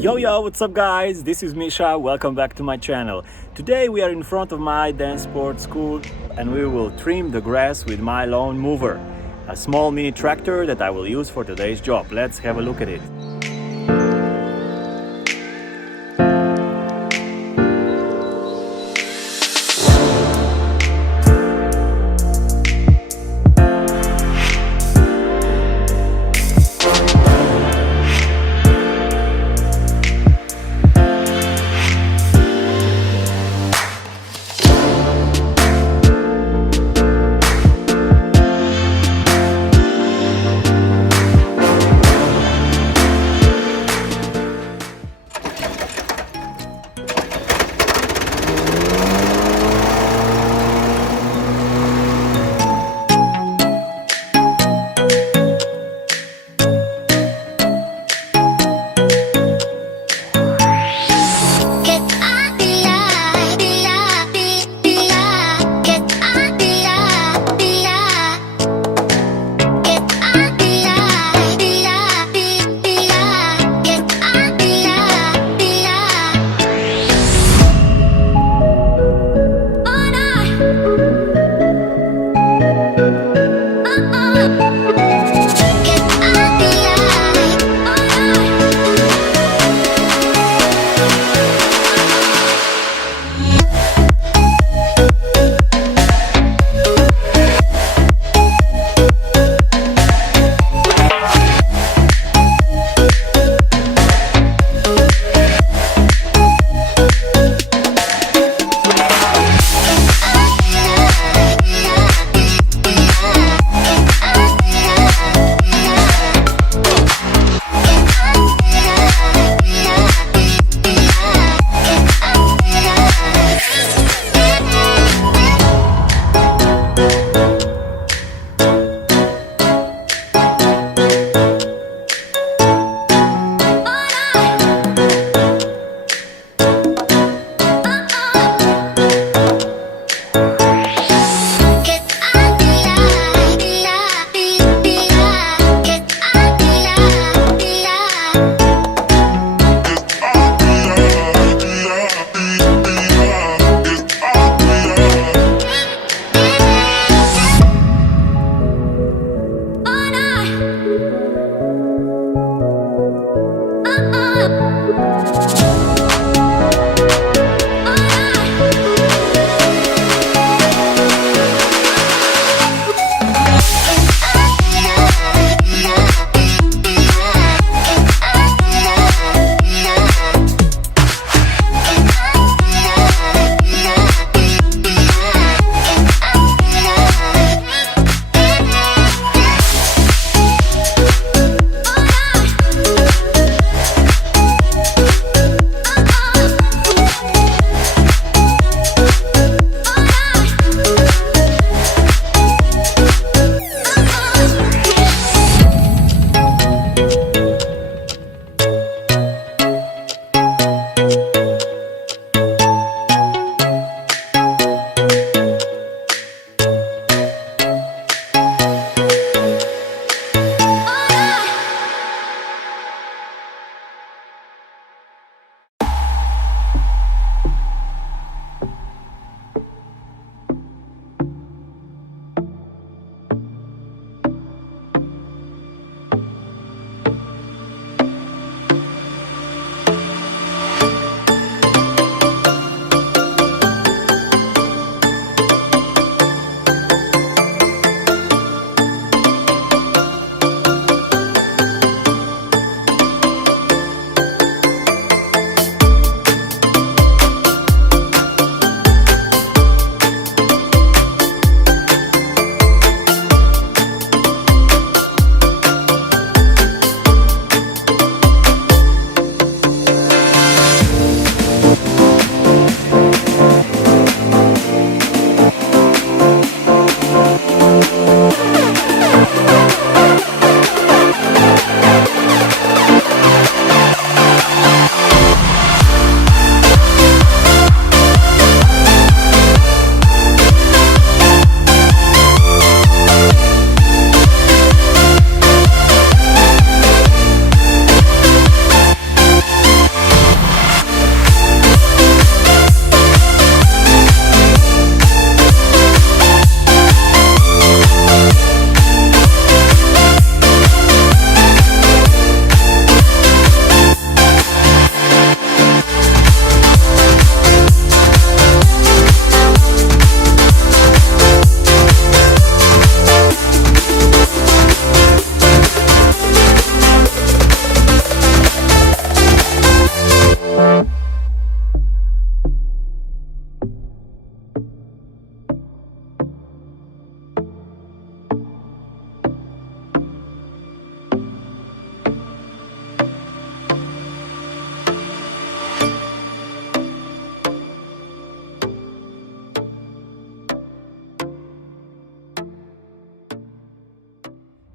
Yo, what's up guys? This is Misha. Welcome back to my channel. Today we are in front of my dance sports school and we will trim the grass with my lawn mower, a small mini tractor that I will use for today's job. Let's have a look at it.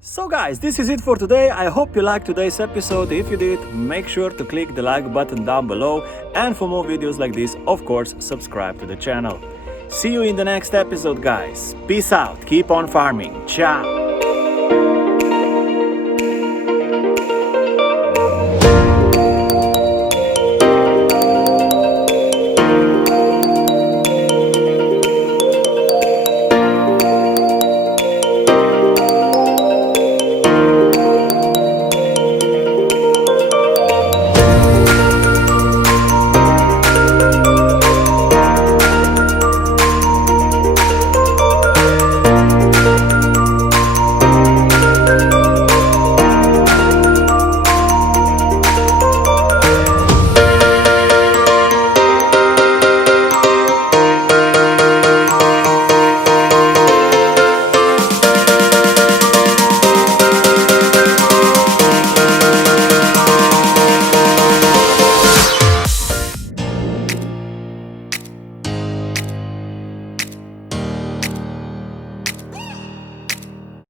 So guys, this is it for today. I hope you liked today's episode. If you did, make sure to click the like button down below, and for more videos like this, of course, subscribe to the channel. See you in the next episode, guys. Peace out. Keep on farming. Ciao.